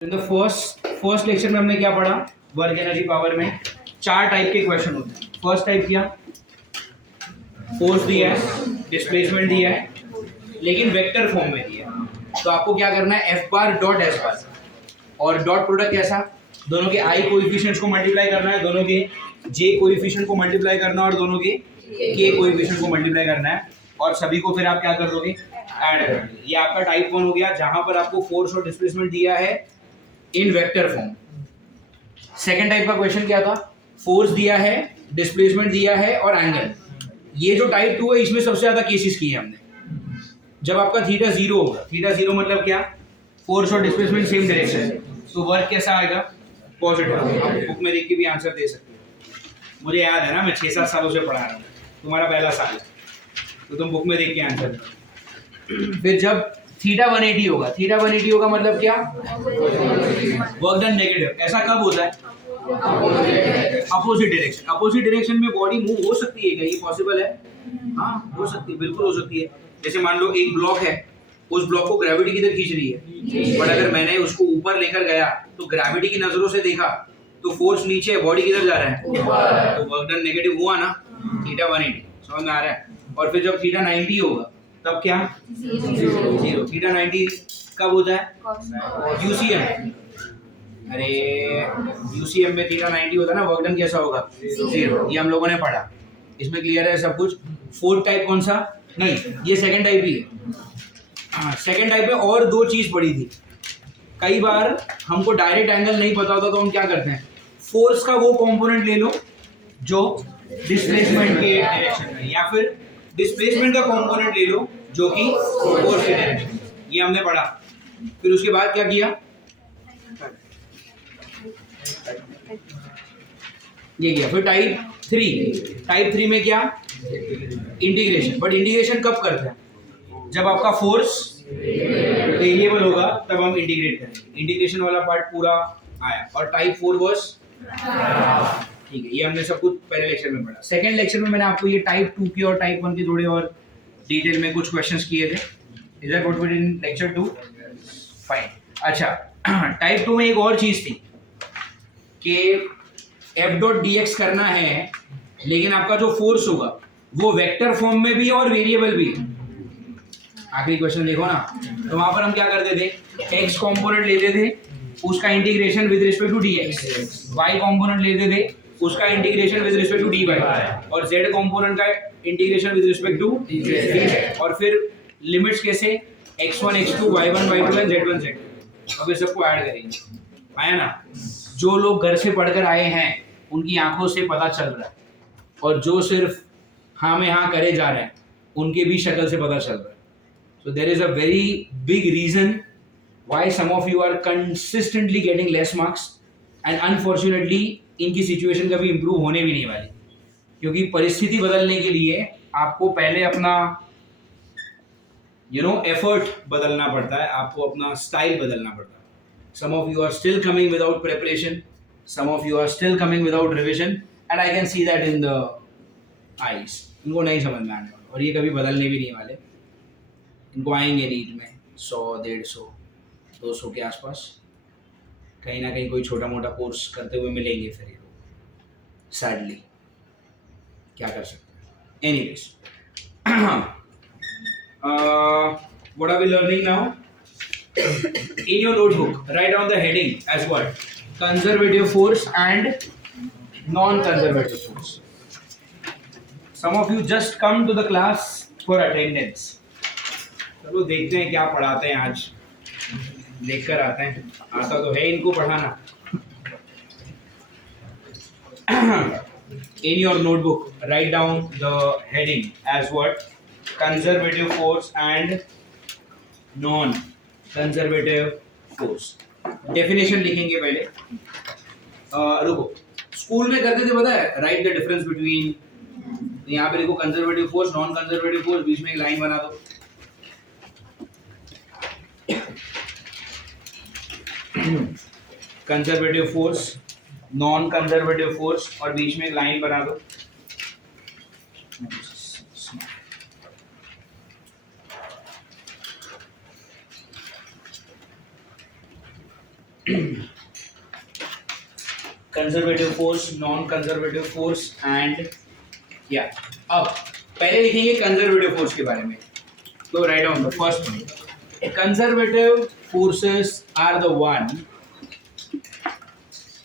In the first lecture में हमने क्या पढ़ा? वर्क एनर्जी पावर में 4 टाइप के क्वेश्चन होते हैं। फर्स्ट टाइप क्या? फोर्स दिया है, डिस्प्लेसमेंट दिया है, लेकिन वेक्टर फॉर्म में दिया है। तो आपको क्या करना है? F bar dot S bar और डॉट प्रोडक्ट कैसा? दोनों के आई कोएफिशिएंट्स को मल्टीप्लाई करना है, दोनों के जे कोएफिशिएंट को मल्टीप्लाई करना है और दोनों के के कोएफिशिएंट को मल्टीप्लाई करना है और सभी को फिर आप क्या कर दोगे? ऐड कर दोगे। ये आपका टाइप 1 हो गया, जहां पर आपको फोर्स और डिस्प्लेसमेंट दिया है इन वेक्टर फॉर्म। सेकंड टाइप का क्वेश्चन क्या था? फोर्स दिया है, डिस्प्लेसमेंट दिया है और एंगल। ये जो टाइप 2 है, इसमें सबसे ज्यादा केसेस किए हमने। जब आपका थीटा 0 होगा, थीटा 0 मतलब क्या? फोर्स और डिस्प्लेसमेंट सेम डायरेक्शन है, तो वर्क कैसा आएगा? पॉजिटिव। आप बुक में देख के भी आंसर दे सकते हो। मुझे याद है ना, मैं 6-7 सालों से पढ़ा रहा हूँ, तुम्हारा पहला साल है, तो तुम बुक में देख के आंसर दो। फिर जब थीटा 180 होगा, थीटा 180 होगा मतलब क्या? Work done negative. ऐसा कब होता है? Opposite direction. अपोजिट डायरेक्शन में बॉडी मूव हो सकती है क्या? ये पॉसिबल है? हाँ, हो सकती है, बिल्कुल हो सकती है। जैसे मान लो एक ब्लॉक है, उस ब्लॉक को ग्रेविटी किधर खींच रही है, बट अगर मैंने उसको ऊपर लेकर गया तो ग्रेविटी की नजरों से देखा तो फोर्स नीचे है, बॉडी किधर जा रहा है? तो वर्क डन नेगेटिव हुआ ना, थीटा 180। समझ में आ रहा है? और फिर जब थीटा 90 होगा तब क्या? 0। थीटा 90 कब होता है? यूसीएम। अरे यूसीएम में थीटा 90 होता है ना, वर्क डन कैसा होगा? 0। ये हम लोगों ने पढ़ा, इसमें क्लियर है सब कुछ। फोर्थ टाइप कौन सा? नहीं, ये सेकंड टाइप ही है। हाँ, सेकंड टाइप में और 2 चीज पड़ी थी। कई बार हमको डायरेक्ट एंगल नहीं पता होता तो हम क्या करते हैं? फोर्स का वो कंपोनेंट ले लो जो डिस्प्लेसमेंट के डायरेक्शन में, या फिर डिस्प्लेसमेंट का कंपोनेंट ले लो जो कि फोर्स के डायरेक्शन में। ये हमने पढ़ा। फिर उसके बाद क्या किया? ये किया। फिर टाइप 3 में क्या? इंटीग्रेशन। बट इंटीग्रेशन कब करते हैं? जब आपका फोर्स वेरिएबल होगा तब हम इंटीग्रेट करेंगे। इंटीग्रेशन वाला पार्ट पूरा आया। और टाइप 4 वाज ठीक है, ये हमने सब कुछ पहले लेक्चर में पढ़ा। सेकंड लेक्चर में मैंने आपको ये टाइप 2 के और टाइप 1 के थोड़े और डिटेल में कुछ क्वेश्चंस किए थे। Is that what we did in lecture 2? Fine. अच्छा, टाइप 2 में एक और चीज थी कि एफ डॉट डी एक्स करना है, लेकिन आपका जो फोर्स होगा वो वेक्टर फॉर्म में भी है और वेरिएबल भी है। आखिरी क्वेश्चन देखो ना, तो वहां पर हम क्या करते थे? एक्स कंपोनेंट लेते थे, उसका integration with respect to dx, y component लेते थे, उसका integration with respect to dy, और z कंपोनेंट का integration with respect to dz। और फिर लिमिट्स कैसे? x1 x2 y1 y2 and z1 z2। अब ये सबको ऐड करेंगे। आया ना? जो लोग घर से पढ़कर आए हैं उनकी आंखों से पता चल रहा है, और जो सिर्फ हाँ में हाँ करे जा रहे हैं उनके भी शक्ल से पता चल रहा है। So there is a very big reason why some of you are consistently getting less marks, and unfortunately इनकी सिचुएशन कभी इम्प्रूव होने भी नहीं वाली, क्योंकि परिस्थिति बदलने के लिए आपको पहले अपना एफर्ट बदलना पड़ता है, आपको अपना स्टाइल बदलना पड़ता है। Some of you are still coming without preparation, some of you are still coming without revision, and I can see that in the eyes. इनको नहीं समझ में आने वाला और ये कभी बदलने भी नहीं वाले। इनको आएंगे नीट में 100, 150, 200 के आसपास, कहीं ना कहीं कोई छोटा मोटा कोर्स करते हुए मिलेंगे फिर ये लोग। सैडली क्या कर सकते हैं। Anyways, what are we learning now? In your notebook, write down the heading as what? Conservative force and non-conservative force. Some of you just come to the class for attendance. चलो देखते हैं क्या पढ़ाते हैं आज, देखकर आते हैं। आता तो है इनको पढ़ाना। In your notebook, write down the heading as what? Conservative force and non-conservative force. Definition लिखेंगे पहले। रुको, स्कूल में करते थे पता है? राइट द डिफरेंस बिटवीन, यहाँ पे देखो conservative force, non conservative force, बीच में एक लाइन बना दो। Conservative force, non conservative force, और बीच में एक लाइन बना दो। Conservative force, non conservative force and या। अब पहले लिखेंगे कंजर्वेटिव फोर्स के बारे में, तो write down the first point. Conservative forces are the one,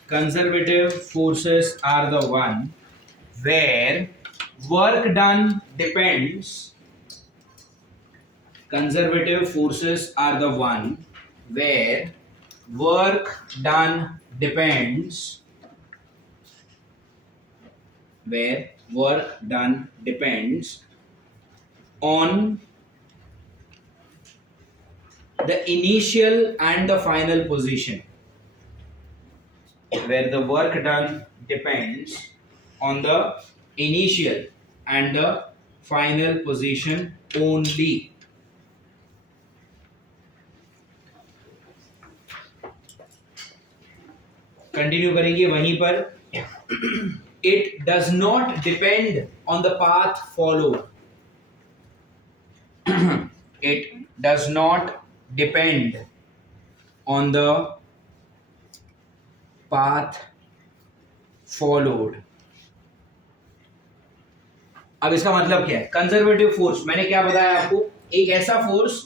conservative forces are the one where work done depends, conservative forces are the one where work done depends, where work done depends on the initial and the final position, where the work done depends on the initial and the final position only. Continue करेंगे वहीं पर। It does not depend on the path followed. It does not depend on the path followed. अब इसका मतलब क्या है? Conservative force मैंने क्या बताया आपको, एक ऐसा फोर्स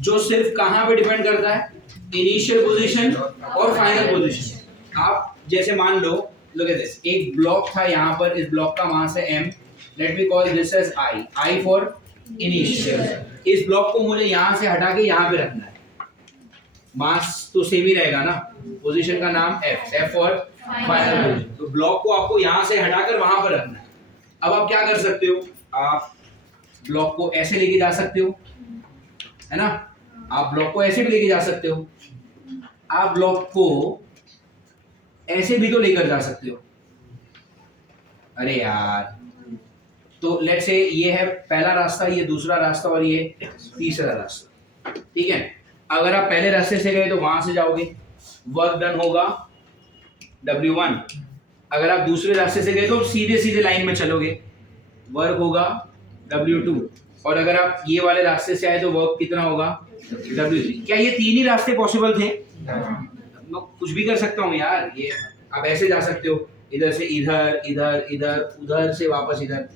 जो सिर्फ कहां पे डिपेंड करता है, इनिशियल पोजीशन और फाइनल पोजीशन। आप जैसे मान लो, लुक एट दिस, एक ब्लॉक था यहाँ पर, इस ब्लॉक का मास है m, let me call this as i for initial. इस ब्लॉक को मुझे यहाँ से हटा के यहाँ पे रखना है, मास तो सेम ही रहेगा ना, पोजीशन का नाम f फॉर फाइनल पोजीशन। तो ब्लॉक को आपको यहाँ से हटाकर वहां पर रखना है। अब आप क्या कर सकते हो, आप ब्लॉक को ऐसे लेके जा सकते हो, है ना, आप ब्लॉक को ऐसे भी लेके जा सकते हो, आप ब्लॉक को ऐसे भी तो लेकर जा सकते हो। अरे यार, तो लेट से ये है पहला रास्ता, ये दूसरा रास्ता और ये तीसरा रास्ता, ठीक है। अगर आप पहले रास्ते से गए तो वहां से जाओगे, वर्क डन होगा W1। अगर आप दूसरे रास्ते से गए तो सीधे सीधे लाइन में चलोगे, वर्क होगा W2। और अगर आप ये वाले रास्ते से आए तो वर्क कितना होगा, W3। क्या ये तीन ही रास्ते पॉसिबल थे? मैं कुछ भी कर सकता हूँ यार, ये आप ऐसे जा सकते हो, इधर से इधर, इधर इधर, उधर से वापस इधर।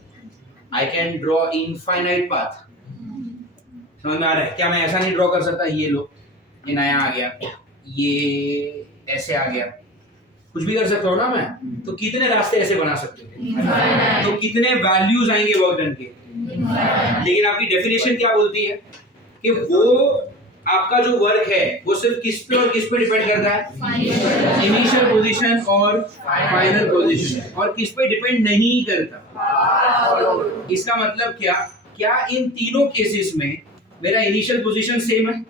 I can draw infinite path. समझ में आ रहा है? क्या मैं ऐसा नहीं ड्रॉ कर सकता, ये लो, ये नया आ गया, ये ऐसे आ गया, कुछ भी कर सकता हूँ ना मैं। तो कितने रास्ते ऐसे बना सकते हो, तो कितने वैल्यूज आएंगे वर्क डन के। लेकिन आपकी डेफिनेशन क्या बोलती है कि वो आपका जो वर्क है वो सिर्फ किस पे और किस पे डिपेंड करता है, इनिशियल पोजीशन और फाइनल पोजीशन, और किस पे डिपेंड नहीं करता। इसका मतलब क्या इन तीनों केसेस में मेरा इनिशियल पोजीशन सेम है?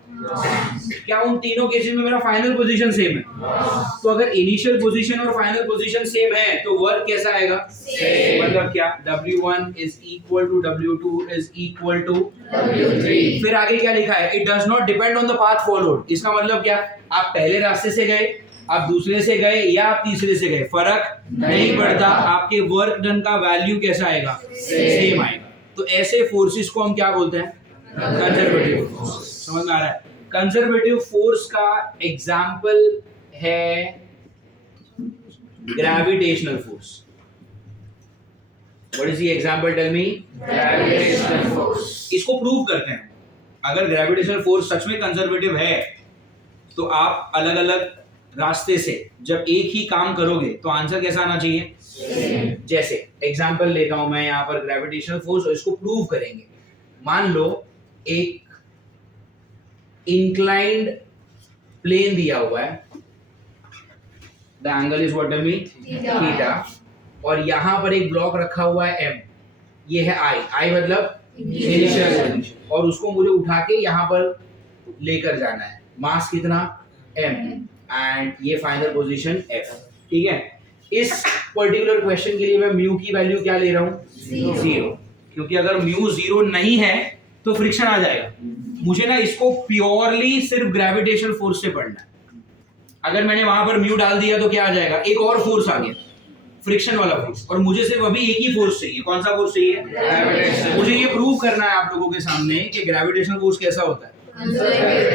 क्या उन तीनों केसेस में मेरा फाइनल पोजीशन सेम है? तो अगर इनिशियल पोजीशन और फाइनल पोजीशन सेम है तो वर्क कैसा आएगा? मतलब क्या, W1 is equal to W2 is equal to W3। फिर आगे क्या लिखा है? It does not depend on the path followed। इसका मतलब क्या, आप पहले रास्ते से गए, आप दूसरे से गए या आप तीसरे से गए, फर्क नहीं पड़ता, आपके वर्क डन का वैल्यू कैसा आएगा? सेम आएगा। तो ऐसे फोर्सेस को हम क्या बोलते हैं? Conservative force. समझ में आ रहा है? कंजर्वेटिव फोर्स का एग्जाम्पल है gravitational force. What is the example, tell me? Gravitational force. इसको प्रूव करते हैं। अगर ग्रेविटेशनल फोर्स सच में कंजर्वेटिव है तो आप अलग अलग रास्ते से जब एक ही काम करोगे तो आंसर कैसा आना चाहिए? जैसे एग्जाम्पल लेता हूं मैं यहाँ पर ग्रेविटेशनल फोर्स, और इसको प्रूव करेंगे। मान लो एक इंक्लाइंड प्लेन दिया हुआ है, the angle is what me? Theta, और यहां पर एक ब्लॉक रखा हुआ है m, ये है I मतलब इनिशियल पोजीशन, और उसको मुझे उठा के यहां पर लेकर जाना है, मास कितना? m, एंड ये फाइनल पोजीशन f, ठीक है। इस पर्टिकुलर क्वेश्चन के लिए मैं म्यू की वैल्यू क्या ले रहा हूँ? 0, क्योंकि अगर म्यू 0 नहीं है तो फ्रिक्शन आ जाएगा। मुझे ना इसको प्योरली सिर्फ ग्रेविटेशनल फोर्स से पढ़ना है। अगर मैंने वहां पर म्यू डाल दिया तो क्या आ जाएगा? एक और फोर्स आ गया, फ्रिक्शन वाला फोर्स, और मुझे सिर्फ अभी एक ही फोर्स चाहिए। कौन सा फोर्स चाहिए? ग्रेविटेशनल। मुझे ये प्रूव करना है आप लोगों के सामने कि ग्रेविटेशनल फोर्स कैसा होता है।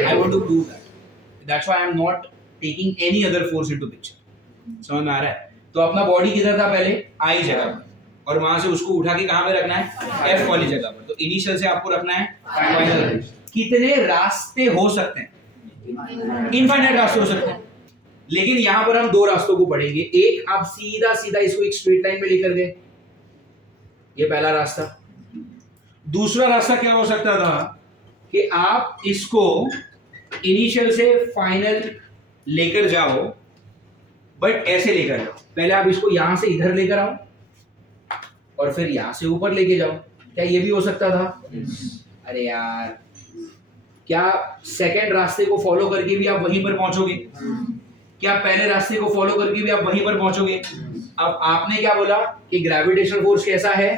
I want to prove that. That's why I am not taking any other force into picture. समझ में आ रहा है? तो अपना बॉडी किधर था पहले? आई जगह पर, और वहां से उसको उठा के कहां पे रखना है? एफ वाली जगह पर। तो इनिशियल से आपको रखना है फाइनल। कितने रास्ते हो सकते हैं? इनफाइनाइट रास्ते हो सकते हैं, लेकिन यहां पर हम दो रास्तों को पढ़ेंगे। एक, आप सीधा सीधा इसको एक स्ट्रेट लाइन में लेकर गए, ये पहला रास्ता। दूसरा रास्ता क्या हो सकता था कि आप इसको इनिशियल से फाइनल लेकर जाओ, बट ऐसे लेकर जाओ। पहले आप इसको यहां से इधर लेकर आओ और फिर यहां से ऊपर लेके जाओ। क्या ये भी हो सकता था? अरे यार, क्या सेकंड रास्ते को फॉलो करके भी आप वहीं पर पहुंचोगे? क्या पहले रास्ते को फॉलो करके भी आप वहीं पर पहुंचोगे? अब आपने क्या बोला कि ग्रेविटेशनल फोर्स कैसा है?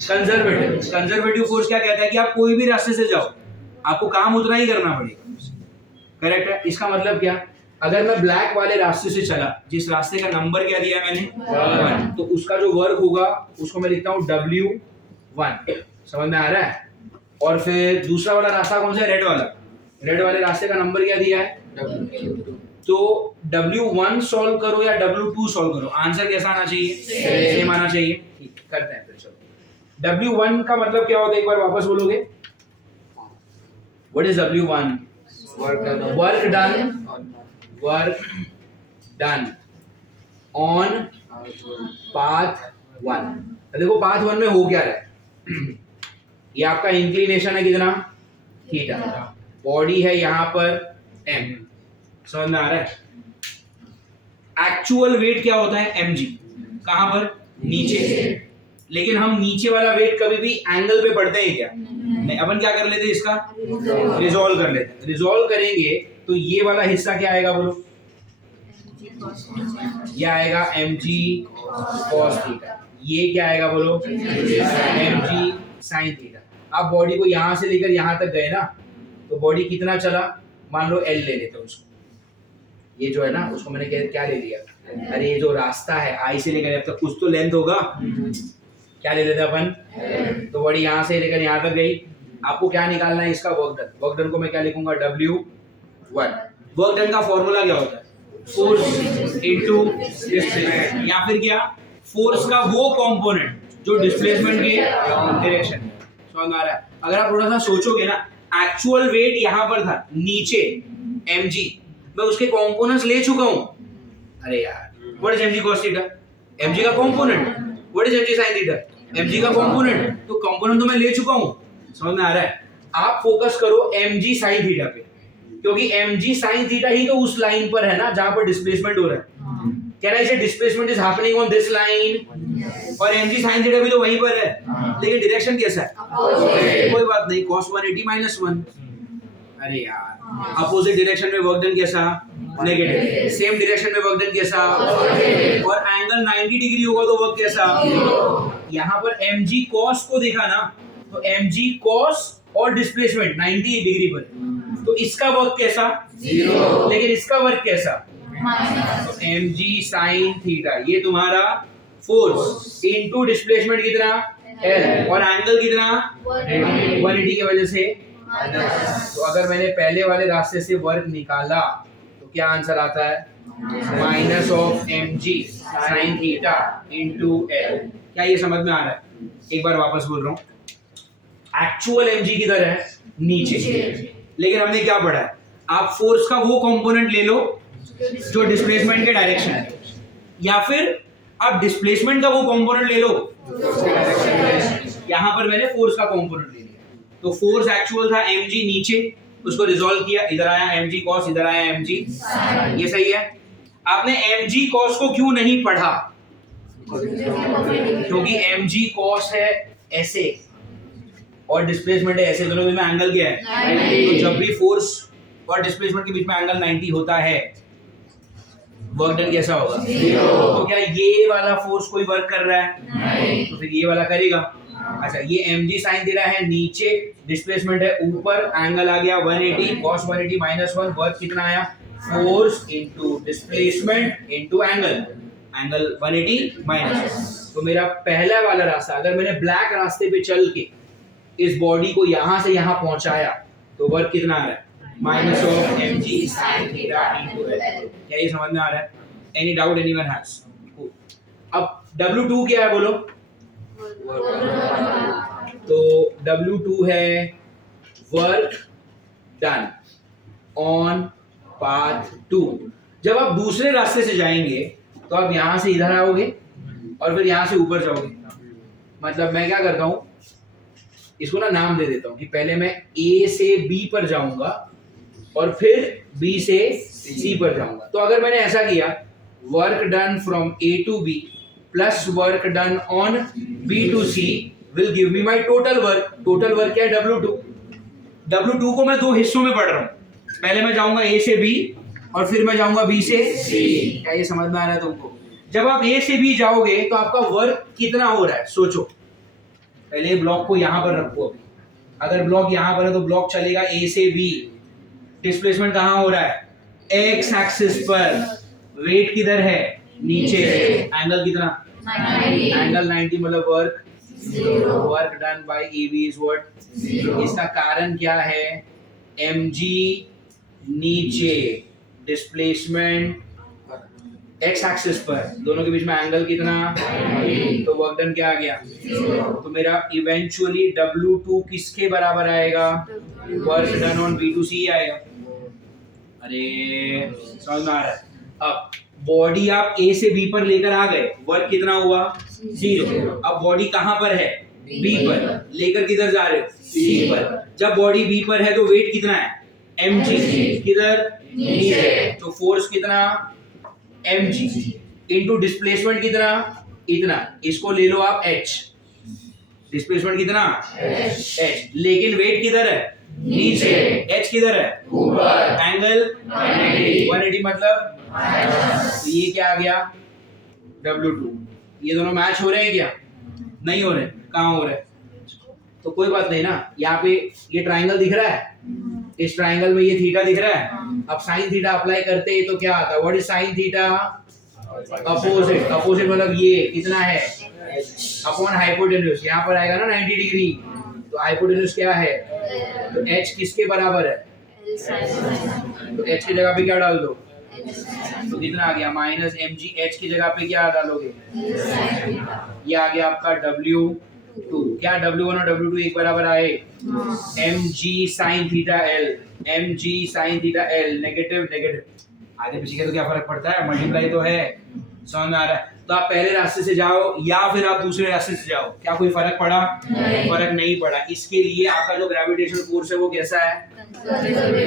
कंजर्वेटिव। कंजर्वेटिव फोर्स क्या कहता है कि आप कोई भी रास्ते से जाओ, आपको काम उतना ही करना पड़ेगा। करेक्ट है? इसका मतलब क्या? अगर मैं ब्लैक वाले रास्ते से चला, जिस रास्ते का नंबर क्या दिया मैंने? 1, तो उसका जो वर्क होगा उसको मैं लिखता हूं W1। समझ में आ रहा है? और फिर दूसरा वाला रास्ता कौन सा है? रेड वाला। रेड वाले रास्ते का नंबर क्या दिया है? W2। तो W1 सॉल्व करो या W2 सॉल्व करो, आंसर कैसा आना चाहिए? सेम आना चाहिए। ठीक, करते हैं फिर। चलो, W1 का मतलब क्या होता है, एक बार वापस बोलोगे? What is W1? Work done on path 1। देखो पाथ 1 में हो क्या रहा है? ये आपका इंक्लिनेशन है कितना? थीटा। बॉडी है यहाँ पर m। समझ में आ रहा है? एक्चुअल वेट क्या होता है? mg। कहां पर? नीचे। लेकिन हम नीचे वाला वेट कभी भी एंगल पे पढ़ते हैं क्या? नहीं। अपन क्या कर लेते हैं? इसका रिजॉल्व कर लेते हैं। रिजॉल्व करेंगे तो ये वाला हिस्सा क्या आएगा बोलो? ये आएगा mg cos थीटा। ये क्या आएगा बोलो? mg sin theta. आप बॉडी को यहां से लेकर यहां तक गए ना, तो बॉडी कितना चला? मान लो L ले लेते हैं उसको। ये जो है ना, उसको मैंने क्या ले लिया? अरे ये जो रास्ता है I से लेकर जब तक कुछ तो लेंथ होगा, क्या ले लेते अपन? तो बॉडी यहां से लेकर यहां तक गई। आपको क्या निकालना है? इसका वर्क डन। वर्क डन को मैं क्या लिखूंगा? W1। वर्क डन का फॉर्मूला क्या होता है? फोर्स इनटू डिस्प्लेसमेंट, या फिर क्या? फोर्स का वो कंपोनेंट जो डिस्प्लेसमेंट के डायरेक्शन में। समझ आ रहा है? अगर आप थोड़ा सा सोचोगे ना, एक्चुअल वेट यहां पर था नीचे mg, मैं उसके कंपोनेंट्स ले चुका हूं। अरे यार, what is mg cos theta? mg का component. What is mg sin theta? mg का कंपोनेंट। तो कंपोनेंट तो मैं ले चुका हूं। समझ में आ रहा है? आप फोकस करो mg sin थीटा पे, क्योंकि mg sin थीटा ही तो उस लाइन पर है ना जहां पर डिस्प्लेसमेंट हो रहा है। कैन आई से displacement is happening on this line? और mg sin थीटा भी तो वहीं पर है, लेकिन डायरेक्शन कैसा है? कोई बात नहीं, cos 180 -1। अरे यार, अपोजिट डायरेक्शन में वर्क डन कैसा? नेगेटिव। सेम डायरेक्शन में वर्क डन कैसा? और एंगल 90 डिग्री होगा तो वर्क कैसा? यहाँ पर mg cos को देखा ना, तो mg cos और डिस्प्लेसमेंट 90 डिग्री पर, तो इसका वर्क कैसा? 0। लेकिन इसका वर्क कैसा? तो mg sin थीटा, ये तुम्हारा फोर्स इनटू डिस्प्लेसमेंट कितना? L, और एंगल कितना? 180 की वजह से। तो अगर मैंने पहले वाले रास्ते से वर्क निकाला तो क्या आंसर आता है? Minus of mg sin theta into L। क्या ये समझ में आ रहा है? एक बार वापस बोल रहा हूँ, एक्चुअल mg किधर है? नीचे। लेकिन हमने क्या पढ़ा है? आप फोर्स का वो कंपोनेंट ले लो जो डिस्प्लेसमेंट के डायरेक्शन है, या फिर आप डिस्प्लेसमेंट का वो कंपोनेंट ले लो। यहां पर मैंने फोर्स का कंपोनेंट ले लिया, तो फोर्स एक्चुअल था mg नीचे, उसको रिजॉल्व किया, इधर आया mg cos, इधर आया mg। ये सही है? आपने mg cos को क्यों नहीं पढ़ा? क्योंकि mg cos है ऐसे और डिस्प्लेसमेंट है ऐसे, दोनों के बीच में एंगल क्या है? तो जब भी फोर्स और डिस्प्लेसमेंट के बीच में एंगल 90 होता है, वर्क डन कैसा होगा? 0। तो क्या ये वाला फोर्स कोई वर्क कर रहा है? नहीं। तो फिर ये वाला करेगा। अच्छा, ये mg sin थीटा है नीचे, डिस्प्लेसमेंट है ऊपर, एंगल आ गया 180, cos 180 -1, वर्क कितना आया? Force into displacement into angle, angle 180 minus. तो मेरा पहला वाला रास्ता, अगर मैंने ब्लैक रास्ते पे चल के इस बॉडी को यहां से यहां पहुंचाया तो वर्क कितना आ रहा है? Minus of mg sin theta into l। क्या ये समझ में आ रहा है? Any doubt anyone has? अब W2 क्या है बोलो? तो W2 है वर्क डन ऑन पाथ 2। जब आप दूसरे रास्ते से जाएंगे तो आप यहां से इधर आओगे और फिर यहां से ऊपर जाओगे। मतलब मैं क्या करता हूं, इसको ना नाम दे देता हूं कि पहले मैं A से B पर जाऊंगा और फिर B से C पर जाऊंगा। तो अगर मैंने ऐसा किया, work done from A to B plus work done on B to C will give me my total work. Total work क्या है? W2। W2 को मैं दो हिस्सों में पढ़ रहा हूं, पहले मैं जाऊंगा A से B और फिर मैं जाऊंगा B से C। क्या ये समझ में आ रहा है तुमको? जब आप A से B जाओगे तो आपका वर्क कितना हो रहा है सोचो। पहले ब्लॉक को यहां पर रखो। अभी अगर ब्लॉक यहां पर है तो ब्लॉक चलेगा A से B। डिस्प्लेसमेंट कहां हो रहा है? एक्स एक्सिस पर। वेट किधर है? नीचे। एंगल कितना? 90। एंगल 90 मतलब work 0। Work done by AB is what? 0। इसका कारण क्या है? mg नीचे, डिस्प्लेसमेंट एक्स एक्सिस पर, दोनों के बीच में एंगल कितना? तो वर्क डन क्या आ गया? 0। तो मेरा इवेंचुअली W2 किसके बराबर आएगा? वर्क डन ऑन B2C आएगा। अरे समझ में आ रहा है? अब बॉडी आप A से B पर लेकर आ गए, वर्क कितना हुआ? 0। अब बॉडी कहां पर है? B पर। लेकर किधर जा रहे हो? C पर। जब बॉडी B पर है तो वेट कितना है? mg। किधर? नीचे। तो फोर्स कितना? mg इनटू डिस्प्लेसमेंट कितना? इतना। इसको ले लो आप h। डिस्प्लेसमेंट कितना? h। लेकिन वेट किधर है? नीचे। h किधर है? ऊपर। एंगल 180 मतलब तो ये क्या आ गया? W2। ये दोनों मैच हो रहे हैं क्या? नहीं हो रहे। कहाँ हो रहे? तो कोई बात नहीं ना। यहाँ पे ये ट्राइंगल दिख रहा है, इस ट्राइंगल में ये थीटा दिख रहा है। अब साइन थीटा अप्लाई करते हैं तो क्या आता है? What is sine theta? Opposite. Opposite मतलब ये कितना है? Upon hypotenuse. यहाँ पर आएगा ना 90 डिग्री, तो हाइपोटेन्यूज क्या है? तो h किसके बराबर है? तो h की जगह पे क्या डाल दो? तो कितना आ गया? Minus mg। h की जगह पे क्या डालोगे? ये आ गया आपका W2। क्या W1 और W2 एक बराबर आए? mg sin theta l। mg sin theta l negative negative आगे पीछे का तो क्या फर्क पड़ता है? मल्टीप्लाई तो है। समझ में आ रहा है? तो आप पहले रास्ते से जाओ या फिर आप दूसरे रास्ते से जाओ, क्या कोई फर्क पड़ा? फर्क नहीं पड़ा। इसके लिए आपका जो ग्रेविटेशनल फोर्स है वो कैसा है?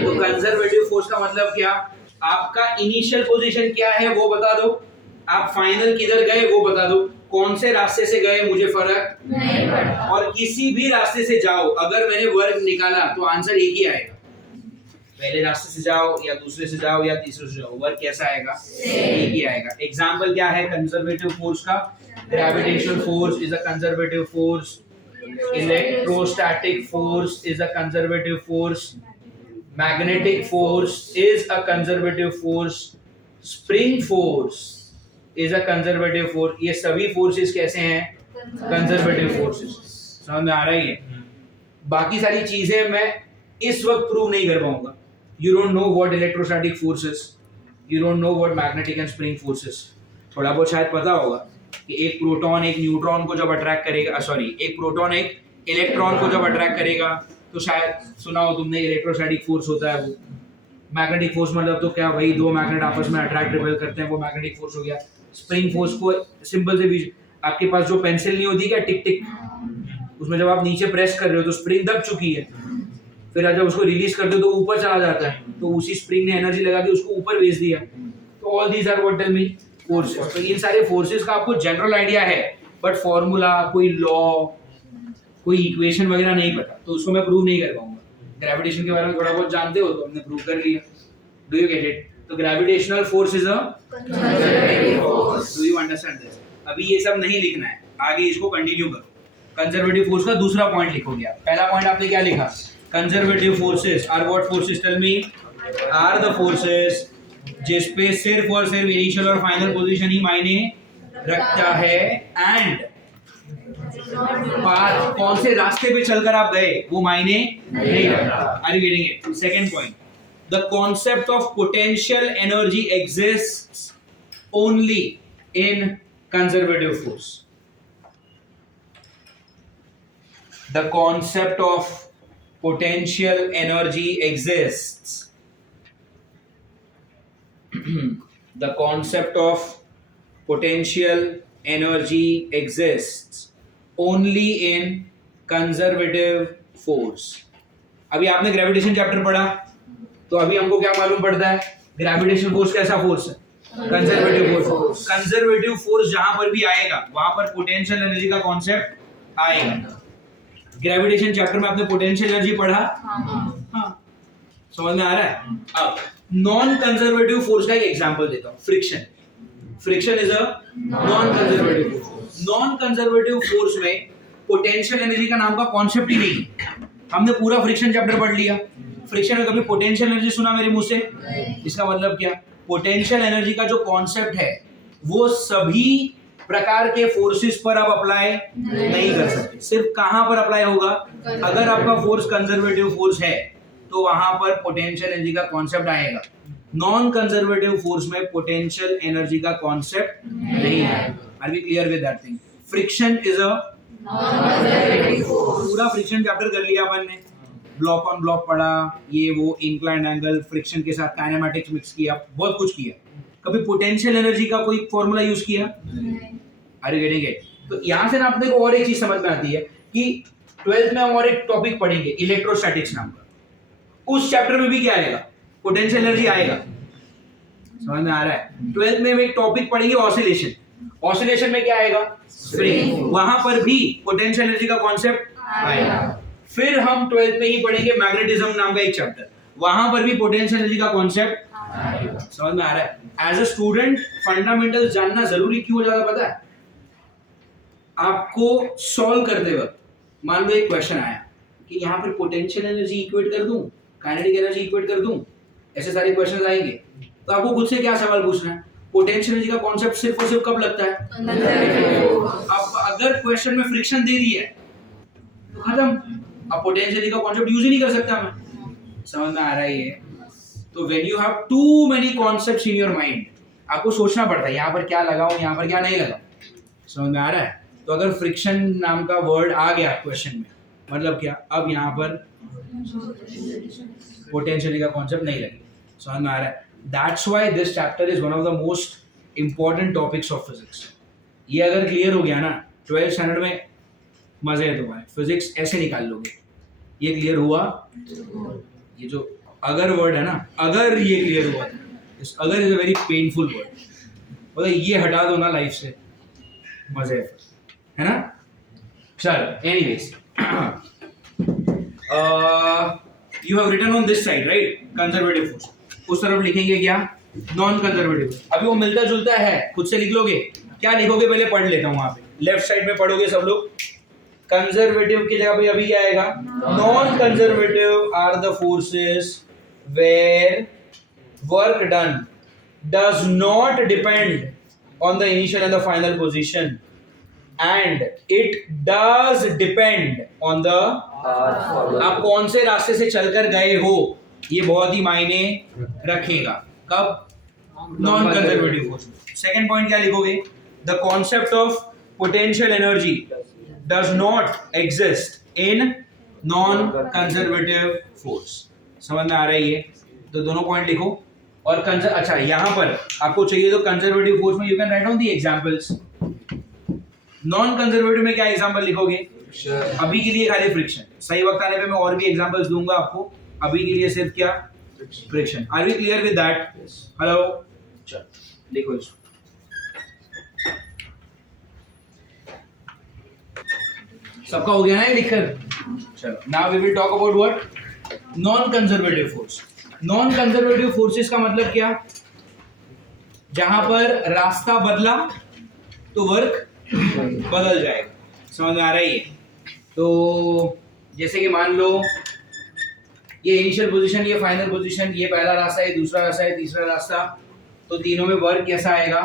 तो कंजर्वेटिव फोर्स का मतलब क्या? आपका इनिशियल पोजीशन क्या है वो बता दो, आप फाइनल किधर गए वो बता दो, कौन से रास्ते से गए मुझे फर्क नहीं पड़ता। और किसी भी रास्ते से जाओ, अगर मैंने वर्क निकाला तो आंसर एक ही आएगा। पहले रास्ते से जाओ या दूसरे से जाओ या तीसरे से जाओ, वर्क कैसा आएगा? एक ही आएगा। एग्जांपल क्या है कंजर्वेटिव फोर्स का? Gravitational force is a conservative force, electrostatic force is a conservative force, magnetic force is a conservative force, spring force is a conservative force. ये सभी फोर्सेस कैसे हैं? Conservative forces. समझ में आ रही है? बाकी सारी चीजें मैं इस वक्त प्रूव नहीं कर पाऊंगा। You don't know what electrostatic forces, you don't know what magnetic and spring forces. थोड़ा बहुत शायद पता होगा कि एक प्रोटॉन एक न्यूट्रॉन को जब अट्रैक्ट करेगा, सॉरी एक प्रोटॉन एक इलेक्ट्रॉन को जब अट्रैक्ट करेगा तो शायद सुना हो तुमने इलेक्ट्रोस्टैटिक फोर्स होता है वो। मैग्नेटिक फोर्स मतलब तो क्या, वही दो मैग्नेट आपस में अट्रैक्ट रिपेल करते हैं, वो मैग्नेटिक फोर्स हो गया। स्प्रिंग फोर्स को सिंपल से भी, आपके पास जो पेंसिल नहीं होती क्या टिक टिक, उसमें जब आप नीचे प्रेस कर रहे हो तो स्प्रिंग दब चुकी है, फिर जब उसको रिलीज कर दो तो ऊपर चला जाता है, तो उसी स्प्रिंग ने एनर्जी लगा के उसको ऊपर भेज दिया। तो all these are what tell me forces. तो इन सारे फोर्सेस का आपको जनरल आइडिया है, बट फॉर्मूला, कोई लॉ, कोई इक्वेशन वगैरह नहीं पता, तो उसको मैं प्रूव नहीं कर पाऊंगा। ग्रेविटेशन के बारे में थोड़ा बहुत जानते हो तो हमने प्रूव कर लिया। Do you get it? तो gravitational force is a conservative force. Do you understand this? अभी ये सब नहीं लिखना है, आगे इसको कंटिन्यू करो। कंजर्वेटिव फोर्स का दूसरा पॉइंट लिखोगे आप। पहला पॉइंट आपने क्या लिखा? Conservative forces are what forces? Tell me. Are the forces जिस पे सिर्फ और सिर्फ इनिशियल और फाइनल पोजीशन ही मायने रखता है, एंड पाथ, कौन से रास्ते पे चलकर आप गए वो मायने नहीं रखता। Are you getting it? Second point, the concept of potential energy exists only in conservative force. The concept of potential energy exists. The concept of potential energy exists only in conservative force. अभी आपने gravitation chapter पढ़ा तो अभी हमको क्या मालूम पड़ता है? ग्रेविटेशन फोर्स कैसा फोर्स है? Conservative force. कंजर्वेटिव फोर्स जहां पर भी आएगा वहां पर पोटेंशियल एनर्जी का कॉन्सेप्ट आएगा. ग्रेविटेशन चैप्टर में आपने पोटेंशियल एनर्जी पढ़ा? हाँ. समझ में आ रहा है? अब नॉन कंजर्वेटिव फोर्स का एक एग्जांपल देता हूं. Friction. Friction is a non conservative force. Non conservative force में पोटेंशियल एनर्जी का नाम का कॉन्सेप्ट ही नहीं है. हमने पूरा फ्रिक्शन चैप्टर पढ़ लिया. फ्रिक्शन में कभी पोटेंशियल एनर्जी सुना मेरे मुंह से? इसका मतलब क्या? पोटेंशियल एनर्जी का जो कॉन्सेप्ट है वो सभी प्रकार के फोर्सेस पर आप अप्लाई नहीं कर सकते. सिर्फ कहां पर अप्लाई होगा? अगर आपका फोर्स कंजर्वेटिव फोर्स है तो वहां पर पोटेंशियल एनर्जी का कॉन्सेप्ट आएगा. नॉन कंजर्वेटिव फोर्स में पोटेंशियल एनर्जी का कॉन्सेप्ट नहीं आएगा. Are we clear with that thing? Friction is a non conservative force. पूरा फ्रिक्शन चैप्टर कर लिया अपन ने. ब्लॉक ऑन ब्लॉक पढ़ा, ये वो इंक्लाइंड एंगल, फ्रिक्शन के साथ काइनेमैटिक्स मिक्स किया, बहुत कुछ किया. कभी पोटेंशियल एनर्जी का कोई फॉर्मूला यूज किया? Are you getting it? तो यहां से ना अपने को और एक चीज समझ में आती है कि 12th में हम और एक टॉपिक पढ़ेंगे इलेक्ट्रोस्टैटिक्स नाम का. उस चैप्टर में भी क्या आएगा? पोटेंशियल एनर्जी आएगा. समझ में आ रहा है? 12th में हम एक टॉपिक पढ़ेंगे ऑसिलेशन. ऑसिलेशन में क्या आएगा? स्प्रिंग. वहां पर भी पोटेंशियल एनर्जी का कॉन्सेप्ट आएगा. फिर हम 12th में ही पढ़ेंगे मैग्नेटिज्म नाम का एक चैप्टर. वहां पर भी पोटेंशियल एनर्जी का कॉन्सेप्ट आएगा. समझ में आ रहा है? एज अ स्टूडेंट फंडामेंटल्स जानना जरूरी क्यों हो जाता पता है? आपको सॉल्व करते वक्त मान लो एक क्वेश्चन आया कि यहाँ पर पोटेंशियल एनर्जी इक्वेट कर दूं, काइनेटिक एनर्जी इक्वेट कर दूं, ऐसे सारे क्वेश्चंस आएंगे. तो आपको खुद से क्या सवाल पूछना है? पोटेंशियल एनर्जी का कॉन्सेप्ट सिर्फ और सिर्फ कब लगता है? अब अगर क्वेश्चन में फ्रिक्शन दे दी है तो खत्म. अब पोटेंशियल एनर्जी का कॉन्सेप्ट यूज ही नहीं कर सकता मैं. समझ में आ रहा है ये? तो when you have too many concepts in your mind, आपको सोचना पड़ता है यहाँ पर क्या लगाऊं, यहाँ पर क्या नहीं लगाऊं. समझ में आ रहा है? तो अगर फ्रिक्शन नाम का वर्ड आ गया क्वेश्चन में, मतलब क्या? अब यहाँ पर पोटेंशियल का कॉन्सेप्ट नहीं लगेगा. समझ में आ रहा है? That's why this chapter is one of the most important topics of physics. ये अगर क्लियर हो गया ना 12th स्टैंडर्ड में, मजे है तुम्हारे. फिजिक्स ऐसे निकाल लोगे. ये क्लियर हुआ? ये जो अगर वर्ड है ना, अगर ये क्लियर हुआ, अगर is a very painful word. मतलब ये हटा दो ना लाइफ से, मजे है ना. चलो anyways, you have written on this side right conservative force. उस तरफ लिखेंगे क्या? Non conservative. अभी वो मिलता जुलता है, खुद से लिख लोगे. क्या लिखोगे पहले पढ़ लेता हूं. वहां पे लेफ्ट साइड में पढ़ोगे सब लोग. कंजर्वेटिव की जगह पे अभी क्या आएगा? Non conservative are the forces where work done does not depend on the initial and the final position, and it does depend on the आप कौन से रास्ते से चलकर गए हो, ये बहुत ही मायने रखेगा. कब? Non conservative force. Second point क्या लिखोगे? The concept of potential energy does not exist in non conservative force. समझ में आ रहा है ये? तो दोनों पॉइंट लिखो. और अच्छा यहाँ पर आपको चाहिए तो कंजर्वेटिव फोर्स में you can right down the examples. Non conservative में क्या एग्जांपल लिखोगे? अभी के लिए खाली फ्रिक्शन. सही वक्त आने पे मैं और भी एग्जांपल्स दूंगा आपको. अभी के लिए सिर्फ क्या? Friction. Are we clear with that? Hello, चल लिखो इसको. सबका हो गया ना ये लिखकर? चलो now we will talk about what? Non conservative force. Non conservative forces का मतलब क्या? जहां पर रास्ता बदला तो वर्क बदल जाएगा. समझ में आ रहा है ये? तो जैसे कि मान लो ये इनिशियल पोजीशन, ये फाइनल पोजीशन, ये पहला रास्ता है, दूसरा रास्ता है, तीसरा रास्ता, तो तीनों में वर्क कैसा आएगा?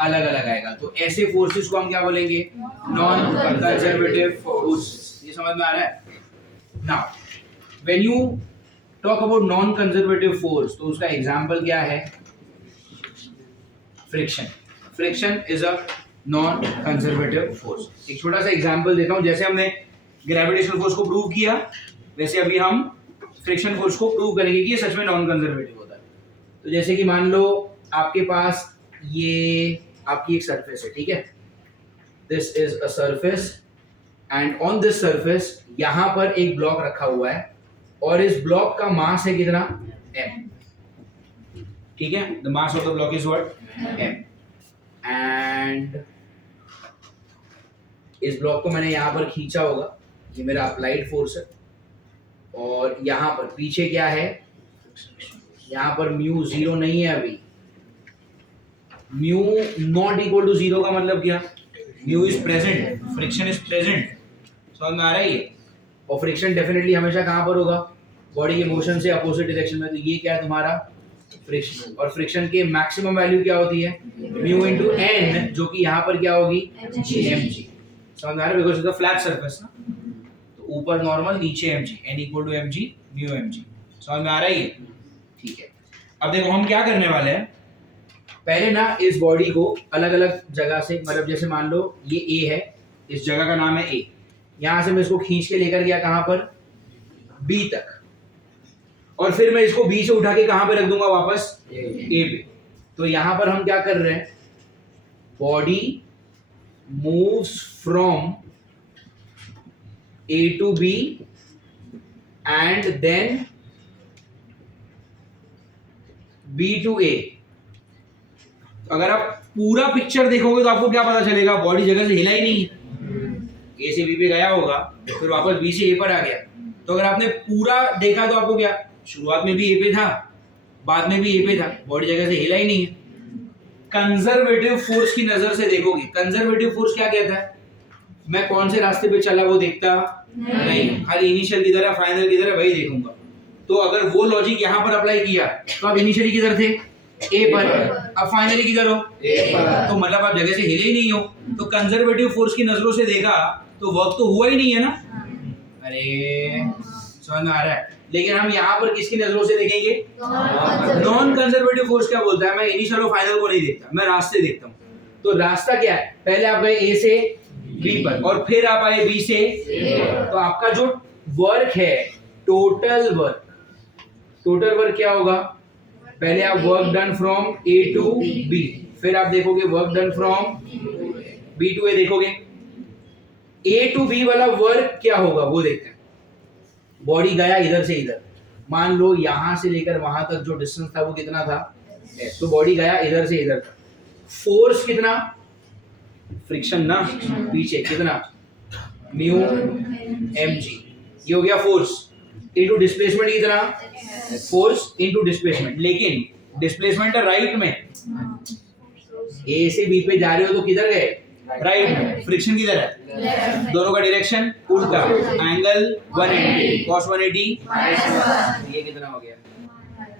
अलग अलग आएगा. तो ऐसे फोर्सेस को हम क्या बोलेंगे? Non conservative force. ये समझ में आ रहा है? Now when you talk about non conservative force, तो उसका एग्जांपल क्या है? Friction. Friction is a non conservative force. एक छोटा सा एग्जांपल देता हूं. जैसे हमने ग्रेविटेशनल फोर्स को प्रूव किया, वैसे अभी हम फ्रिक्शन फोर्स को प्रूव करेंगे कि ये सच में नॉन कंजर्वेटिव होता है. तो जैसे कि मान लो आपके पास ये आपकी एक सरफेस है, ठीक है. This is a surface and on this surface यहां पर एक ब्लॉक रखा हुआ है और इस ब्लॉक का मास है कितना? m. ठीक है. The mass of the block is what? m. And इस ब्लॉक को मैंने यहां पर खींचा होगा, ये मेरा अप्लाइड फोर्स है. और यहां पर पीछे क्या है? यहां पर म्यू 0 नहीं है अभी. म्यू नॉट इक्वल टू 0 का मतलब क्या? Mu is present, friction is present. समझ में आ रहा है ये? और फ्रिक्शन डेफिनेटली हमेशा कहां पर होगा? बॉडी के मोशन से अपोजिट डायरेक्शन में. तो ये क्या है तुम्हारा? फ्रिक्शन. और फ्रिक्शन के मैक्सिमम वैल्यू क्या होती है? म्यू इनटू एन, जो कि यहां पर क्या होगी? mg. समझ में आ रहा है? Because it is a flat surface ना. तो ऊपर नॉर्मल, नीचे mg, n equal to mg, mu mg. समझ में आ रहा है ये? ठीक है. अब देखो हम क्या करने वाले हैं. पहले ना इस बॉडी को अलग अलग जगह से, मतलब जैसे मान लो ये A है, इस जगह का नाम है A. यहां से मैं इसको खींच के लेकर गया कहां पर? B तक. और फिर मैं इसको B से उठा के कहां पे रख दूंगा? वापस A पे. तो यहां पर हम क्या कर रहे हैं? Body moves from A to B and then B to A. अगर आप पूरा पिक्चर देखोगे तो आपको क्या पता चलेगा? बॉडी जगह से हिला ही नहीं है. A से B पे गया होगा, फिर वापस B से A पर आ गया. तो अगर आपने पूरा देखा तो आपको क्या, शुरुआत में भी A पे था, बाद में भी A पे था, बॉडी जगह से हिला ही नहीं है. कंजर्वेटिव फोर्स की नजर से देखोगे, कंजर्वेटिव फोर्स क्या कहता है? मैं कौन से रास्ते पे चला वो देखता नहीं, खाली इनिशियल किधर है, फाइनल किधर है, वही देखूंगा. तो अगर वो लॉजिक यहाँ पर अप्लाई किया तो आप इनिशियली किधर थे? A पर. अब फाइनली किधर हो? A पर. तो मतलब आप जगह से हिले ही नहीं हो. तो कंजर्वेटिव फोर्स की नजरों से देखा तो वर्क तो हुआ ही नहीं है ना. अरे समझ में आ रहा है? लेकिन हम यहाँ पर किसकी नजरों से देखेंगे? नॉन कंजर्वेटिव फोर्स क्या बोलता है? मैं इनिशियल और फाइनल को नहीं देखता, मैं रास्ते देखता हूँ. तो रास्ता क्या है? पहले आप गए A से B पर और फिर आप आए B से A. तो आपका जो वर्क है, टोटल वर्क क्या होगा? पहले आप work done from A to B, फिर आप देखोगे work done from B to A देखोगे. A टू B वाला वर्क क्या होगा वो देखते हैं. बॉडी गया इधर से इधर, मान लो यहां से लेकर वहां तक जो डिस्टेंस था वो कितना था? तो बॉडी गया इधर से इधर तक. फोर्स कितना? फ्रिक्शन ना, पीछे कितना? Mu mg. ये हो गया फोर्स. इनटू डिस्प्लेसमेंट कितना? Force into displacement. लेकिन डिस्प्लेसमेंट है राइट में. A से B पे जा रहे हो तो किधर गए? राइट में. फ्रिक्शन किधर है? दोनों का डायरेक्शन उल्टा. Angle 180, cos 180. ये कितना हो गया?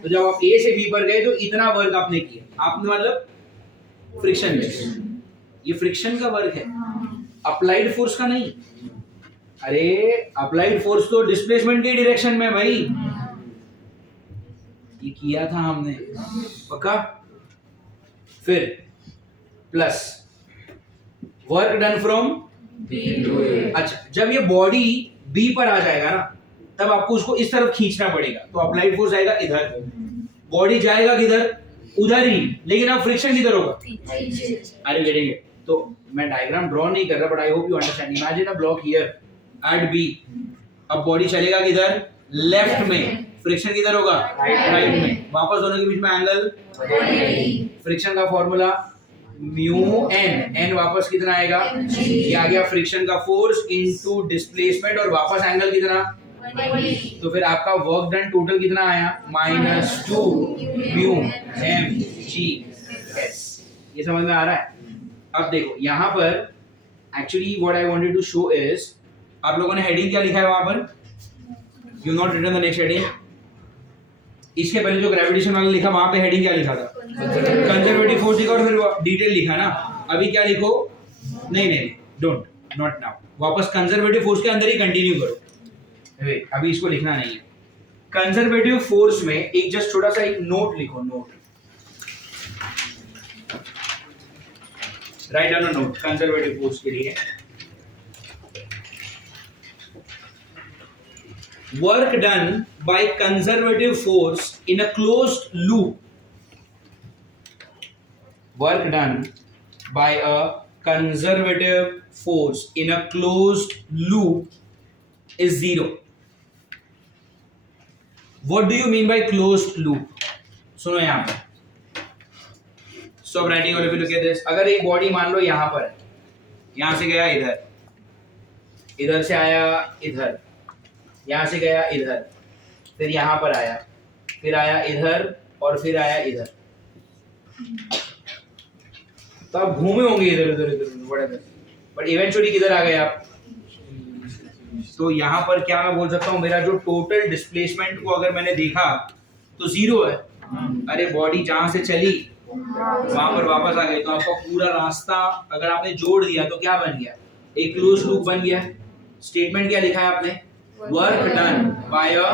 तो जब आप A से B पर गए तो इतना वर्क आपने किया. आपने मतलब फ्रिक्शन लेस. ये फ्रिक्शन का वर्क है, अप्लाइड फोर्स का नहीं. अरे अप्लाइड फोर्स तो डिस्प्लेसमेंट के डायरेक्शन में भाई. ये किया था हमने पक्का. फिर plus work done from B to A. अच्छा, जब ये बॉडी B पर आ जाएगा ना, तब आपको उसको इस तरफ खींचना पड़ेगा. तो अप्लाइड फोर्स आएगा इधर, बॉडी जाएगा किधर? उधर ही. लेकिन अब फ्रिक्शन किधर होगा? अरे गेटिंग इट? तो मैं डायग्राम ड्रॉ नहीं कर रहा, but I hope you understand. Imagine a block here eight B. अब बॉडी चलेगा किधर? लेफ्ट में. फ्रिक्शन किधर होगा? राइट में. वापस दोनों के बीच में एंगल 180. फ्रिक्शन का फॉर्मूला म्यू n वापस कितना आएगा? ये आ गया फ्रिक्शन का फोर्स इनटू डिस्प्लेसमेंट और वापस एंगल कितना? 180. तो फिर आपका वर्क डन टोटल कितना आया? -2 म्यू mg s. ये समझ में आ रहा है? अब देखो यहाँ पर actually what I wanted to show is, आप लोगों ने हेडिंग क्या लिखा है वहां पर? You not written the next heading. इसके पहले जो ग्रेविटेशन वाला लिखा वहां पे हेडिंग क्या लिखा था? कंजर्वेटिव फोर्स लिखा और फिर डिटेल लिखा ना. अभी क्या लिखो? नहीं डोंट, नॉट नाउ. वापस कंजर्वेटिव फोर्स के अंदर ही कंटिन्यू करो. अभी इसको लिखना नहीं है. कंजर्वेटिव फोर्स में एक जस्ट छोटा सा एक नोट लिखो, note, write down a note conservative force के लिए। Work done by conservative force in a closed loop, work done by a conservative force in a closed loop is zero. What do you mean by closed loop? सुनो यहाँ पर, stop writing or if you look at this, अगर एक body मान लो यहाँ पर है, यहाँ से गया इधर, इधर से आया इधर, यहाँ से गया इधर, फिर यहाँ पर आया, फिर आया इधर और फिर आया इधर, तो आप घूमे होंगे इधर उधर इधर, बट इवेंचुअली किधर आ गए आप? तो यहाँ पर क्या मैं बोल सकता हूँ, मेरा जो टोटल डिस्प्लेसमेंट को अगर मैंने देखा तो जीरो है। अरे बॉडी जहां से चली वहां पर वापस आ गई, तो आपका पूरा रास्ता अगर आपने जोड़ दिया तो क्या बन गया? एक क्लोज लूप बन गया। स्टेटमेंट क्या लिखा है आपने? Work done by a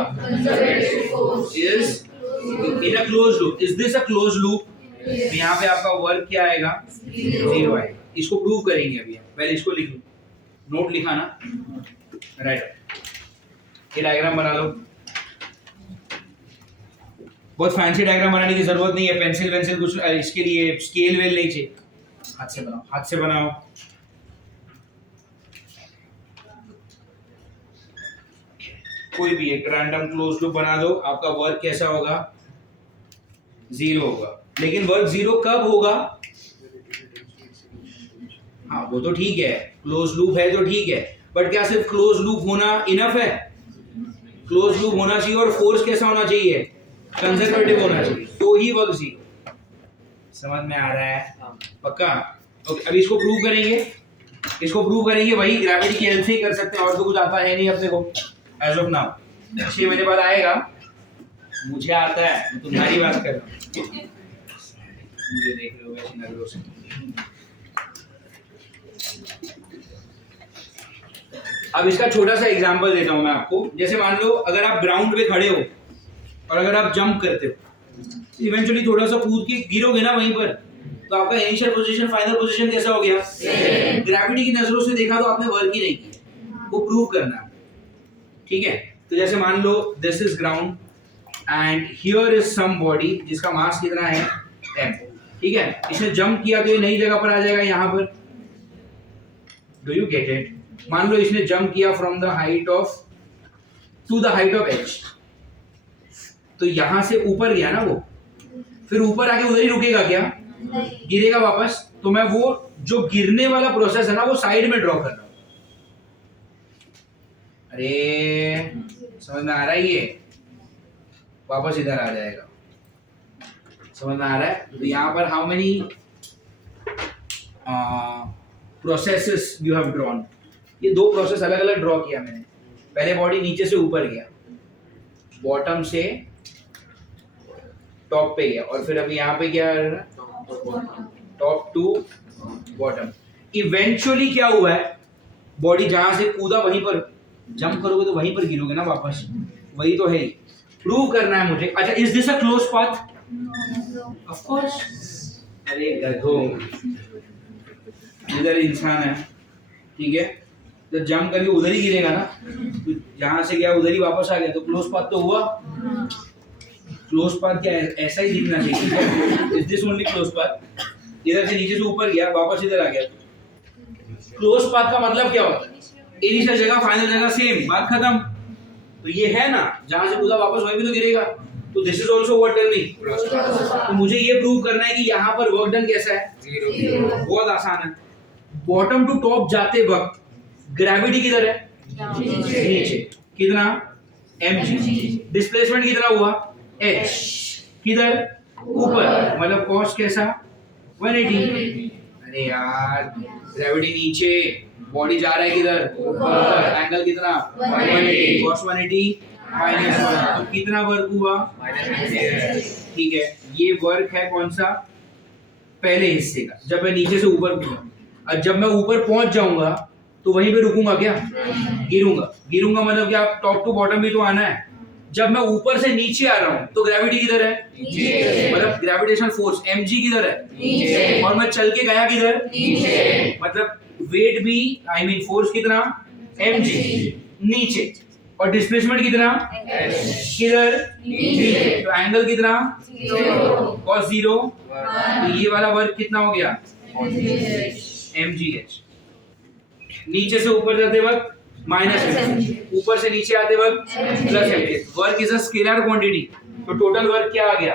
is in a close loop. Is this a close loop? यहाँ पे आपका वर्क क्या आएगा? जीरो आएगा। इसको प्रूव करेंगे अभी। पहले इसको लिख लो, नोट लिखा ना, राइट। ये डायग्राम बना लो। बहुत फैंसी डायग्राम बनाने की जरूरत नहीं है, पेंसिल वेंसिल कुछ इसके लिए स्केल वेल नहीं चाहिए। हाथ से बनाओ, हाथ से बनाओ। कोई भी एक रैंडम क्लोज लूप बना दो। आपका वर्क कैसा होगा? जीरो होगा। लेकिन वर्क जीरो कब होगा? हाँ वो तो ठीक है, क्लोज लूप है तो ठीक है, बट क्या सिर्फ क्लोज लूप होना इनफ है? क्लोज लूप होना चाहिए और फोर्स कैसा होना चाहिए? कंजर्वेटिव होना चाहिए, तो ही वर्क जीरो। समझ में आ रहा है? पक्का? ओके, अभी इसको प्रूव करेंगे। इसको प्रूव करेंगे, वही ग्रेविटी की हेल्प से ही कर सकते हैं, और तो कुछ आता है नहीं अपने को एज ऑफ नाउ। 6 महीने बाद आएगा, मुझे आता है, मैं तुम्हारी बात कर रहा हूँ। मुझे देख रहे हो वैसे नजरों से। अब इसका छोटा सा एग्जांपल देता हूं मैं आपको। जैसे मान लो अगर आप ग्राउंड पे खड़े हो और अगर आप जंप करते हो, इवेंचुअली थोड़ा सा कूद के गिरोगे ना वहीं पर, तो आपका इनिशियल पोजीशन फाइनल पोजीशन कैसा हो गया? ग्रेविटी की नजरों से देखा तो आपने वर्क ही नहीं किया, वो प्रूव करना है। ठीक है, तो जैसे मान लो this is ground and here is some body जिसका मास कितना है? m। ठीक है, इसने जंप किया तो ये नई जगह पर आ जाएगा यहाँ पर। Do you get it? मान लो इसने जंप किया from the height of to the height of h, तो यहां से ऊपर गया ना वो, फिर ऊपर आके उधर ही रुकेगा क्या? गिरेगा वापस। तो मैं वो जो गिरने वाला प्रोसेस है ना वो साइड में ड्रॉ कर रहा हूं। अरे समझ में आ रहा है? ये वापस इधर आ जाएगा। समझ में आ रहा है? तो यहाँ पर how many processes you have drawn? ये 2 प्रोसेस अलग अलग ड्रॉ किया मैंने। पहले बॉडी नीचे से ऊपर गया, बॉटम से टॉप पे गया, और फिर अभी यहाँ पे क्या है? Top to bottom. इवेंचुअली क्या हुआ है? बॉडी जहां से कूदा वहीं पर जंप करोगे तो वहीं पर गिरोगे ना वापस, वही तो है ही। प्रूव करना है मुझे। अच्छा, is this a close path? Of course. अरे गधो, इधर इंसान है, ठीक है, तो जंप करके उधर ही गिरेगा ना, तो जहां से गया उधर ही वापस आ गया, तो क्लोज पाथ तो हुआ। क्लोज पाथ क्या है? ऐसा ही दिखना चाहिए। Is this only close path? इधर से नीचे से ऊपर गया, वापस इधर आ गया। क्लोज पाथ का मतलब क्या होता है? इनिशियल जगह फाइनल जगह सेम, बात खत्म। तो ये है ना, जहां से कूदा वापस वहीं भी तो गिरेगा। तो this is also what tell me? तो मुझे ये प्रूव करना है कि यहाँ पर वर्क डन कैसा है? जीरो। बहुत आसान है। बॉटम टू टॉप जाते वक्त ग्रेविटी किधर है? नीचे। कितना? mg। डिस्प्लेसमेंट कितना हुआ? h। किधर? ऊपर। मतलब कॉस कैसा? 180। अरे यार, ग्रेविटी नीचे, बॉडी जा रहा है किधर? ऊपर। एंगल कितना? 180। कॉस 180 माइनस 1, तो कितना वर्क हुआ? ठीक है, ये वर्क है कौन सा? पहले हिस्से का, जब मैं नीचे से ऊपर कूदा। और जब मैं ऊपर पहुंच जाऊंगा तो वहीं पे रुकूंगा क्या? गिरूंगा। गिरूंगा मतलब क्या? टॉप टू बॉटम भी तो आना है। जब मैं ऊपर से नीचे आ रहा हूं तो ग्रेविटी किधर है? नीचे। मतलब ग्रेविटेशनल फोर्स mg किधर है? नीचे। और मैं चल के गया किधर? नीचे। मतलब वेट भी फोर्स कितना? mg नीचे। और डिस्प्लेसमेंट कितना? किधर? नीचे। तो एंगल कितना? cos 0। तो ये वाला वर्क कितना हो गया? mgh। नीचे से ऊपर जाते वक्त माइनस mg, ऊपर से नीचे आते वक्त plus mg। Work is a scalar quantity, तो टोटल वर्क क्या आ गया?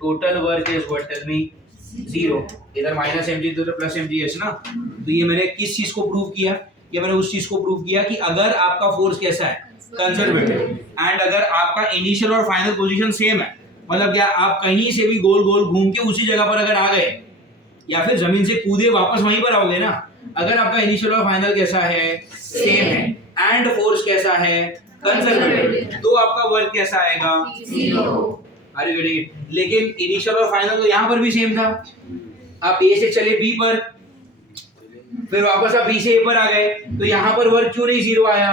Total work is what? Tell me. 0। इधर माइनस mg तो प्लस mgh ना। तो ये मैंने किस चीज को प्रूव किया? ये मैंने उस चीज को प्रूव किया कि अगर आपका फोर्स कैसा है? कंजर्वेटिव, एंड अगर आपका इनिशियल और फाइनल पोजीशन सेम है, मतलब क्या आप कहीं से भी गोल गोल घूम के उसी जगह पर अगर आ गए या फिर जमीन से कूदे वापस वहीं पर आओगे ना, अगर आपका इनिशियल और फाइनल कैसा है? सेम है, एंड फोर्स कैसा है? कंजर्वेटिव, तो आपका वर्क कैसा आएगा? 0। Are you getting it? लेकिन इनिशियल और फाइनल तो यहाँ पर भी सेम था। आप ए से चले बी पर, फिर वापस आप बी से ए पर आ गए, तो यहाँ पर वर्क क्यों नहीं 0 आया?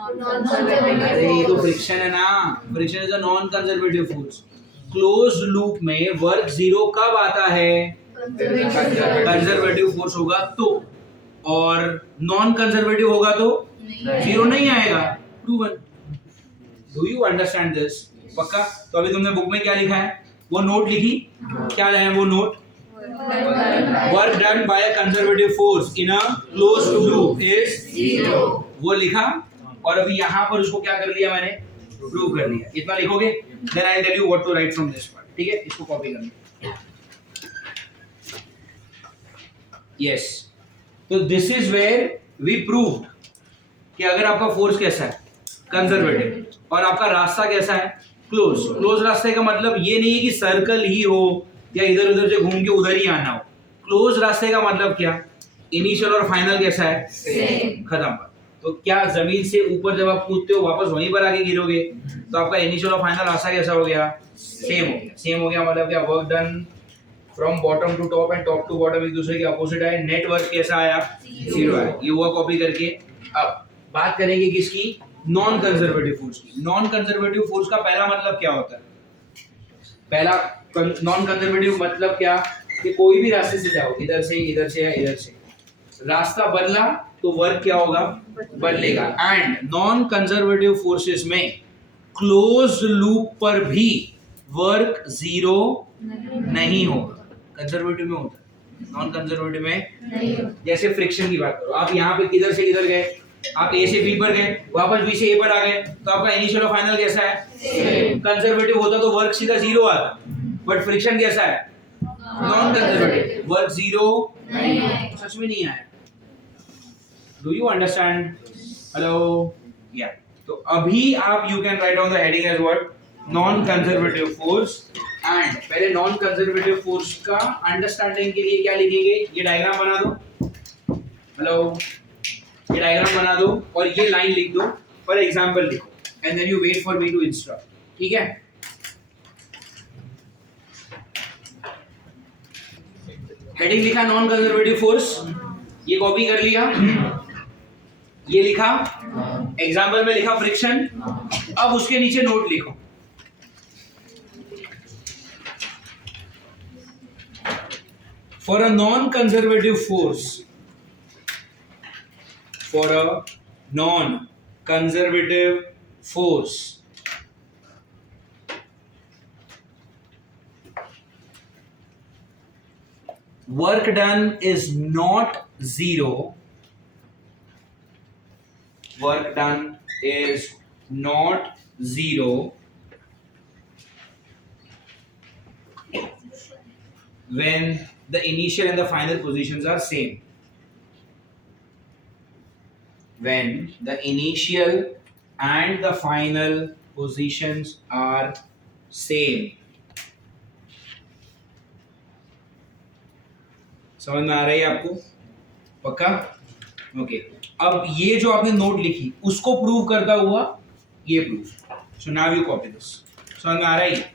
अरे ये तो फ्रिक्शन है ना। Friction is a non conservative force. Close loop में वर्क 0 कब आता है? कंजर्वेटिव फोर्स होगा तो, और नॉन कंजर्वेटिव होगा तो 0 नहीं आएगा। Proven. Do you understand this? पक्का? तो अभी तुमने बुक में क्या लिखा है? वो नोट लिखी, क्या है वो note? Work done by a conservative force in a close loop is 0। वो लिखा, और अभी यहाँ पर उसको क्या कर लिया मैंने? प्रूव कर लिया। इतना लिखोगे, then I will tell you what to write from this part. ठीक है, इसको कॉपी करना। यस, तो this is where we prove कि अगर आपका फोर्स कैसा है? कंजर्वेटिव, और आपका रास्ता कैसा है? क्लोज। क्लोज रास्ते का मतलब ये नहीं है कि सर्कल ही हो या इधर उधर से घूम के उधर ही आना हो। क्लोज रास्ते का मतलब क्या? इनिशियल और फाइनल कैसा है? सेम। खत्म। तो क्या जमीन से ऊपर जब आप कूदते हो वापस वहीं पर आके गिरोगे, तो आपका इनिशियल और फाइनल रास्ता कैसा हो गया? सेम हो गया। सेम हो गया मतलब क्या? Work done from bottom to top and top to bottom एक दूसरे के अपोजिट है। नेट वर्क कैसा आया? 0 आया। ये हुआ कॉपी करके। अब बात करेंगे किसकी? नॉन कंजर्वेटिव फोर्स की। नॉन कंजर्वेटिव फोर्स का पहला मतलब क्या होता है? पहला नॉन कंजर्वेटिव मतलब क्या? कि कोई भी रास्ते से जाओ, इधर से इधर से या इधर से, रास्ता बदला तो वर्क क्या होगा? बदलेगा। एंड नॉन कंजर्वेटिव फोर्सेस में क्लोज लूप पर भी वर्क 0 नहीं होगा। कंजर्वेटिव में होता है, नॉन कंजर्वेटिव में नहीं। जैसे फ्रिक्शन की बात करो, आप यहाँ पे किधर से किधर गए? आप ए से बी पर गए, वापस बी से ए पर आ गए, तो आपका इनिशियल और फाइनल कैसा है? कंजर्वेटिव होता तो वर्क सीधा 0 आता, बट फ्रिक्शन कैसा है? नॉन कंजर्वेटिव, वर्क 0 नहीं है। सच में नहीं आया। Do you understand? हेलो? या तो अभी आप you can write on the heading as what? Non conservative force. And पहले नॉन कंजर्वेटिव फोर्स का अंडरस्टैंडिंग के लिए क्या लिखेंगे? ये डायग्राम बना दो। हेलो? ये डायग्राम बना दो और ये लाइन लिख दो, फॉर एग्जांपल लिखो, and then you wait for me to instruct. ठीक है? हेडिंग लिखा नॉन कंजर्वेटिव फोर्स, ये कॉपी कर लिया, ये लिखा, एग्जांपल में लिखा फ्रिक्शन। अब उसके नीचे नोट लिखो, for a non conservative force, for a non-conservative force, work done is not 0. Work done is not 0 when the initial and the final positions are same. When the initial and the final positions are same. समझ में आ रही है आपको? पक्का? Okay. अब ये जो आपने नोट लिखी उसको प्रूव करता हुआ ये proof. So now you copy this. समझ में आ रहा है?